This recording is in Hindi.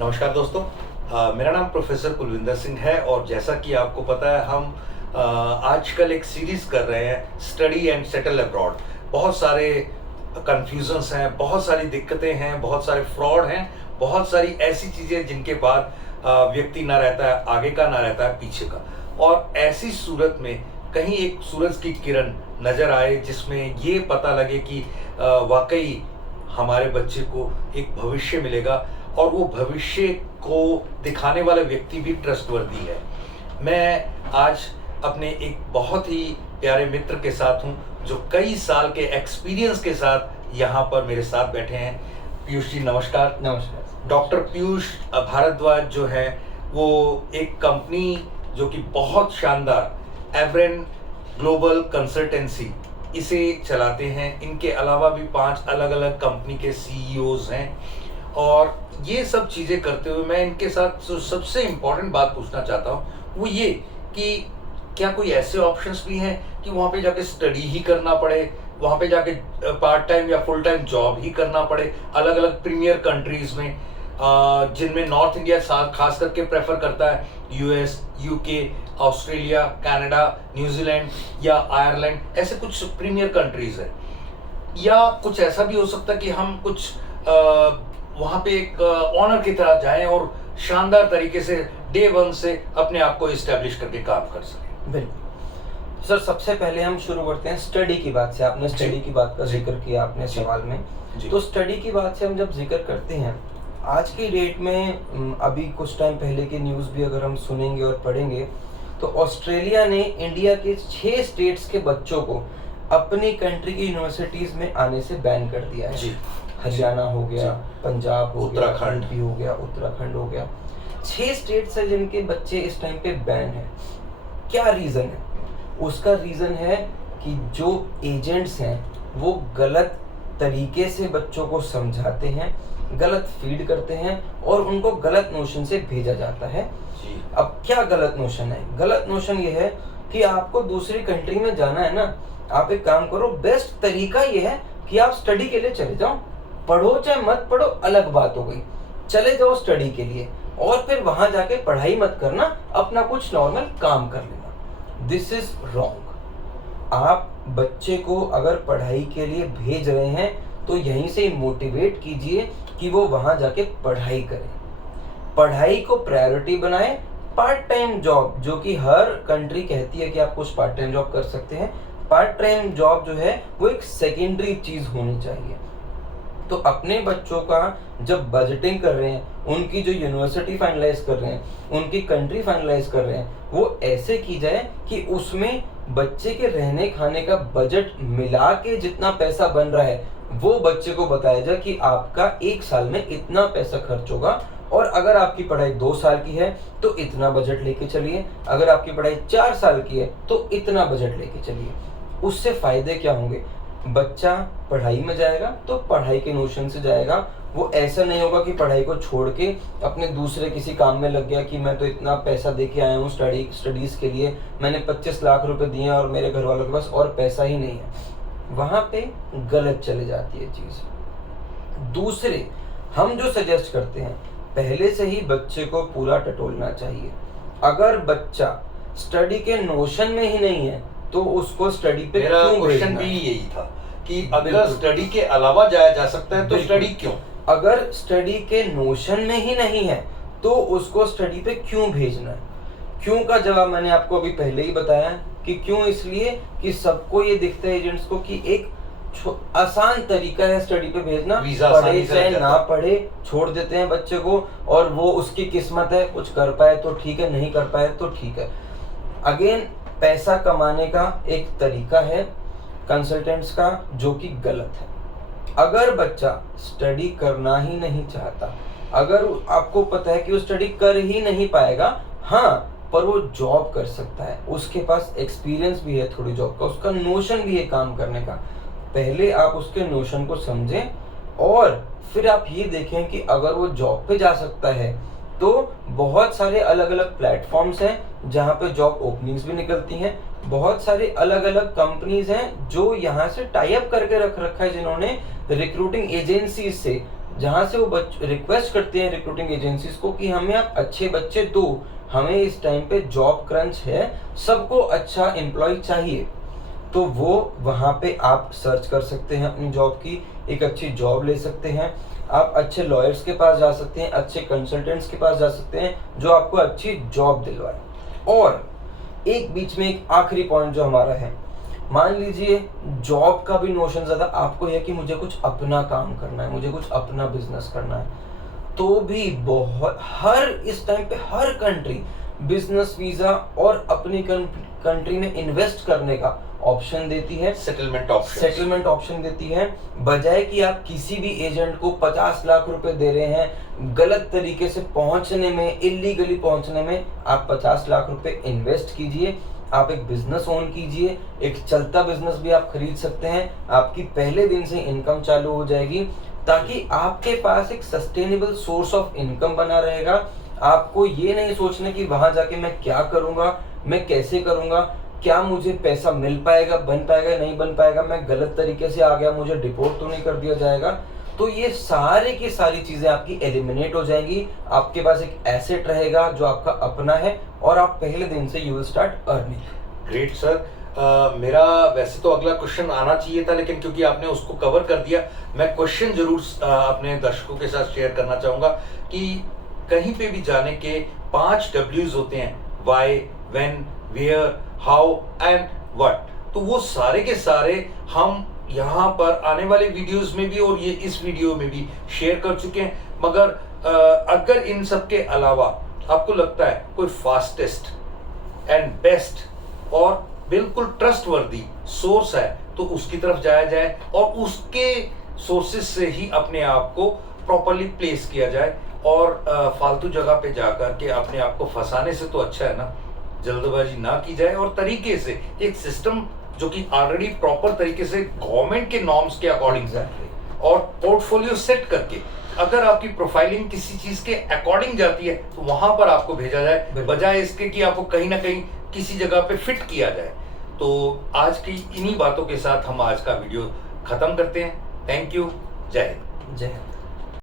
नमस्कार दोस्तों। मेरा नाम प्रोफेसर कुलविंदर सिंह है और जैसा कि आपको पता है हम आजकल एक सीरीज़ कर रहे हैं स्टडी एंड सेटल अब्रॉड। बहुत सारे कन्फ्यूजन्स हैं, बहुत सारी दिक्कतें हैं, बहुत सारे फ्रॉड हैं, बहुत सारी ऐसी चीज़ें जिनके बाद व्यक्ति ना रहता है आगे का ना रहता है पीछे का। और ऐसी सूरत में कहीं एक सूरज की किरण नज़र आए जिसमें ये पता लगे कि वाकई हमारे बच्चे को एक भविष्य मिलेगा और वो भविष्य को दिखाने वाला व्यक्ति भी ट्रस्टवर्दी है। मैं आज अपने एक बहुत ही प्यारे मित्र के साथ हूँ जो कई साल के एक्सपीरियंस के साथ यहाँ पर मेरे साथ बैठे हैं। पीयूष जी नमस्कार। नमस्कार। डॉक्टर पीयूष भारद्वाज जो है वो एक कंपनी जो कि बहुत शानदार एवरेन ग्लोबल कंसल्टेंसी इसे चलाते हैं। इनके अलावा भी 5 अलग अलग कंपनी के सीईओज हैं और ये सब चीज़ें करते हुए मैं इनके साथ सबसे इम्पोर्टेंट बात पूछना चाहता हूँ वो ये कि क्या कोई ऐसे ऑप्शंस भी हैं कि वहाँ पे जाके स्टडी ही करना पड़े, वहाँ पे जाके पार्ट टाइम या फुल टाइम जॉब ही करना पड़े अलग अलग प्रीमियर कंट्रीज़ में जिनमें नॉर्थ इंडिया खास करके प्रेफर करता है, US, UK, Australia, Canada, New Zealand या आयरलैंड, ऐसे कुछ प्रीमियर कंट्रीज़ हैं। या कुछ ऐसा भी हो सकता है कि हम कुछ वहाँ पे एक ऑनर की तरह जाएं और शानदार तरीके से डे 1 से अपने आप को इस्टेब्लिश करके काम कर सकें। बिल्कुल सर, सबसे पहले हम शुरू करते हैं स्टडी की बात से। आपने स्टडी की बात का जिक्र किया अपने सवाल में, तो स्टडी की बात से हम जब जिक्र करते हैं आज की डेट में, अभी कुछ टाइम पहले की न्यूज़ भी अगर हम सुनेंगे और पढ़ेंगे तो ऑस्ट्रेलिया ने इंडिया के 6 स्टेट्स के बच्चों को अपनी कंट्री की यूनिवर्सिटीज़ में आने से बैन कर दिया है। हरियाणा हो गया, पंजाब हो गया, उत्तराखंड यूपी हो गया, उत्तराखंड हो गया, 6 स्टेट्स है जिनके बच्चे इस टाइम पे बैन है। क्या रीज़न है? उसका रीज़न है कि जो एजेंट्स हैं वो गलत तरीके से बच्चों को समझाते हैं, गलत फीड करते हैं और उनको गलत नोशन से भेजा जाता है। अब क्या गलत नोशन है? गलत नोशन ये है कि आपको दूसरी कंट्री में जाना है ना, आप एक काम करो, बेस्ट तरीका ये है कि आप स्टडी के लिए चले जाओ। पढ़ो चाहे मत पढ़ो अलग बात हो गई, चले जाओ स्टडी के लिए और फिर वहां जाके पढ़ाई मत करना, अपना कुछ नॉर्मल काम कर लेना। This is wrong. आप बच्चे को अगर पढ़ाई के लिए भेज रहे हैं तो यहीं से मोटिवेट कीजिए कि वो वहां जाके पढ़ाई करे, पढ़ाई को प्रायोरिटी बनाए। पार्ट टाइम जॉब, जो कि हर कंट्री कहती है कि आप कुछ पार्ट टाइम जॉब कर सकते हैं, पार्ट टाइम जॉब जो है वो एक सेकेंडरी चीज होनी चाहिए। तो अपने बच्चों का जब बजटिंग कर रहे हैं, उनकी जो यूनिवर्सिटी फाइनलाइज कर रहे हैं, उनकी कंट्री फाइनलाइज कर रहे हैं, वो ऐसे की जाए कि उसमें बच्चे के रहने खाने का बजट मिला के जितना पैसा बन रहा है वो बच्चे को बताया जाए कि आपका 1 साल में इतना पैसा खर्च होगा और अगर आपकी पढ़ाई 2 साल की है तो इतना बजट लेके चलिए, अगर आपकी पढ़ाई 4 साल की है तो इतना बजट लेके चलिए। उससे फायदे क्या होंगे? बच्चा पढ़ाई में जाएगा तो पढ़ाई के नोशन से जाएगा, वो ऐसा नहीं होगा कि पढ़ाई को छोड़ के अपने दूसरे किसी काम में लग गया कि मैं तो इतना पैसा दे के आया हूँ स्टडीज़ के लिए, मैंने 25 लाख रुपए दिए और मेरे घर वालों के पास और पैसा ही नहीं है। वहाँ पे गलत चले जाती है चीज़। दूसरे, हम जो सजेस्ट करते हैं, पहले से ही बच्चे को पूरा टटोलना चाहिए। अगर बच्चा स्टडी के नोशन में ही नहीं है तो उसको स्टडी पे मेरा क्यों क्वेश्चन भेजना? भी यही था कि अगर स्टडी के अलावा जाया जा सकता है तो स्टडी क्यों? अगर स्टडी के नोशन में ही नहीं है तो उसको स्टडी पे क्यों भेजना है? क्यों का जवाब मैंने आपको अभी पहले ही बताया कि क्यों, इसलिए कि सबको ये दिखता है एजेंट्स को कि एक आसान तरीका है स्टडी पे भेजना, पढ़े चाहे ना पढ़े छोड़ देते हैं बच्चे को और वो उसकी किस्मत है, कुछ कर पाए तो ठीक है, नहीं कर पाए तो ठीक है। अगेन, पैसा कमाने का एक तरीका है कंसल्टेंट्स का जो कि गलत है। अगर बच्चा स्टडी करना ही नहीं चाहता, अगर आपको पता है कि वो स्टडी कर ही नहीं पाएगा, हाँ, पर वो जॉब कर सकता है, उसके पास एक्सपीरियंस भी है थोड़ी जॉब का, उसका नोशन भी है काम करने का, पहले आप उसके नोशन को समझें और फिर आप ये देखें कि अगर वो जॉब पे जा सकता है तो बहुत सारे अलग अलग प्लेटफॉर्म्स हैं जहाँ पे जॉब ओपनिंग्स भी निकलती हैं। बहुत सारे अलग अलग कंपनीज हैं जो यहाँ से टाई अप करके रख रखा है, जिन्होंने रिक्रूटिंग एजेंसी से जहाँ से वो रिक्वेस्ट करते हैं रिक्रूटिंग एजेंसीज को कि हमें आप अच्छे बच्चे दो, हमें इस टाइम पे जॉब क्रंच है, सबको अच्छा एम्प्लॉय चाहिए। तो वो वहाँ पे आप सर्च कर सकते हैं अपनी जॉब की, एक अच्छी जॉब ले सकते हैं। आप अच्छे लॉयर्स के पास जा सकते हैं, अच्छे कंसल्टेंट्स के पास जा सकते हैं जो आपको अच्छी जॉब दिलवाए। और एक बीच में एक आखिरी पॉइंट जो हमारा है, मान लीजिए जॉब का भी नोशन ज़्यादा आपको है कि मुझे कुछ अपना काम करना है, मुझे कुछ अपना बिजनेस करना है, तो भी बहुत हर इस टाइम पे हर कंट्री बिजनेस वीज़ा और अपनी कंट्री में इन्वेस्ट करने का ऑप्शन देती है, सेटलमेंट ऑप्शन देती है। बजाय कि आप किसी भी एजेंट को 50 लाख रुपए दे रहे हैं गलत तरीके से पहुंचने में, इलीगली पहुंचने में, आप 50 लाख रुपए इन्वेस्ट कीजिए, आप एक बिजनेस ओन कीजिए, एक चलता बिजनेस भी आप खरीद सकते हैं, आपकी पहले दिन से इनकम चालू हो जाएगी, ताकि आपके पास एक सस्टेनेबल सोर्स ऑफ इनकम बना रहेगा। आपको ये नहीं सोचना कि वहां जाके मैं क्या करूंगा, मैं कैसे करूंगा, क्या मुझे पैसा मिल पाएगा, बन पाएगा, नहीं बन पाएगा, मैं गलत तरीके से आ गया, मुझे डिपोर्ट तो नहीं कर दिया जाएगा। तो ये सारे की सारी चीजें आपकी एलिमिनेट हो जाएंगी। आपके पास एक एसेट रहेगा जो आपका अपना है, और आप पहले दिन से you will start earning. Great sir. मेरा वैसे तो अगला क्वेश्चन आना चाहिए था, लेकिन क्योंकि आपने उसको कवर कर दिया, मैं क्वेश्चन जरूर अपने दर्शकों के साथ शेयर करना चाहूंगा कि कहीं पे भी जाने के 5 W's होते हैं, why, when, where, how and what. तो वो सारे के सारे हम यहाँ पर आने वाले वीडियोस में भी और ये इस वीडियो में भी शेयर कर चुके हैं। मगर अगर इन सब के अलावा आपको लगता है कोई फास्टेस्ट एंड बेस्ट और बिल्कुल ट्रस्टवर्दी सोर्स है, तो उसकी तरफ जाया जाए और उसके सोर्सेज से ही अपने आप को प्रॉपरली प्लेस किया जाए। और फालतू जगह पे जाकर के अपने आप को फंसाने से तो अच्छा है ना, जल्दबाजी ना की जाए और तरीके से एक सिस्टम जो कि ऑलरेडी प्रॉपर तरीके से गवर्नमेंट के नॉर्म्स के अकॉर्डिंग और पोर्टफोलियो सेट करके अगर आपकी प्रोफाइलिंग किसी चीज के अकॉर्डिंग जाती है तो वहां पर आपको भेजा जाए, बजाय इसके कि आपको कहीं ना कहीं किसी जगह पे फिट किया जाए। तो आज की इन्हीं बातों के साथ हम आज का वीडियो खत्म करते हैं। Thank you. जय हिंद। जय हिंद।